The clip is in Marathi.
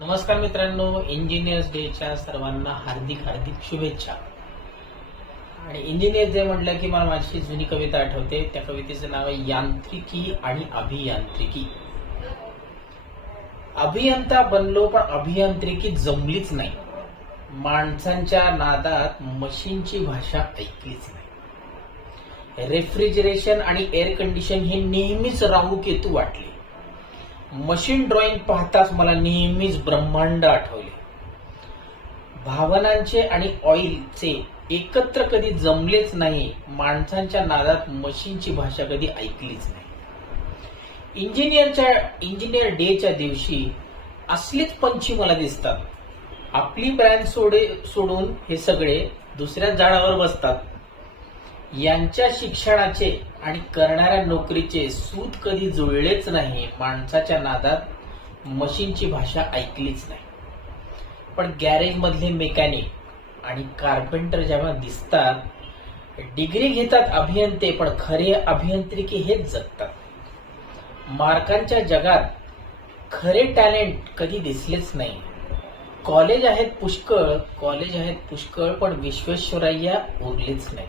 नमस्कार मित्रांनो, इंजिनियर्स डेच्या सर्वांना हार्दिक हार्दिक शुभेच्छा. आणि इंजिनियर्स डे म्हटलं की मला माझी जुनी कविता आठवते. त्या कवितेचं नाव आहे यांत्रिकी आणि अभियांत्रिकी. अभियंता बनलो पण अभियांत्रिकी जमलीच नाही. माणसांच्या नादात मशीनची भाषा ऐकलीच नाही. रेफ्रिजरेशन आणि एअर कंडिशन हे नेहमीच राहू केतू वाटले. मशीन ड्रॉइंग पाहताच मला नेहमीच ब्रह्मांड आठवले. भावनांचे आणि ऑइलचे एकत्र कधी जमलेच नाही. माणसांच्या नादात मशीनची भाषा कधी ऐकलीच नाही. इंजिनियर डेच्या दिवशी असलीच पंछी मला दिसतात. आपली ब्रँड सोडून हे सगळे दुसऱ्या झाडावर बसतात. यांच्या शिक्षणाचे आणि करणाऱ्या नोकरीचे सूत कधी जुळलेच नाही. माणसाच्या नादात मशीनची भाषा ऐकलीच नाही. पण गॅरेज मधले मेकॅनिक आणि कारपेंटर जेव्हा दिसतात, डिग्री घेतात अभियंते पण खरे अभियांत्रिकी हेच जगतात. मार्कांच्या जगात खरे टॅलेंट कधी दिसलेच नाही. कॉलेज आहेत पुष्कळ पण विश्वेश्वरय्या उरलीच नाही.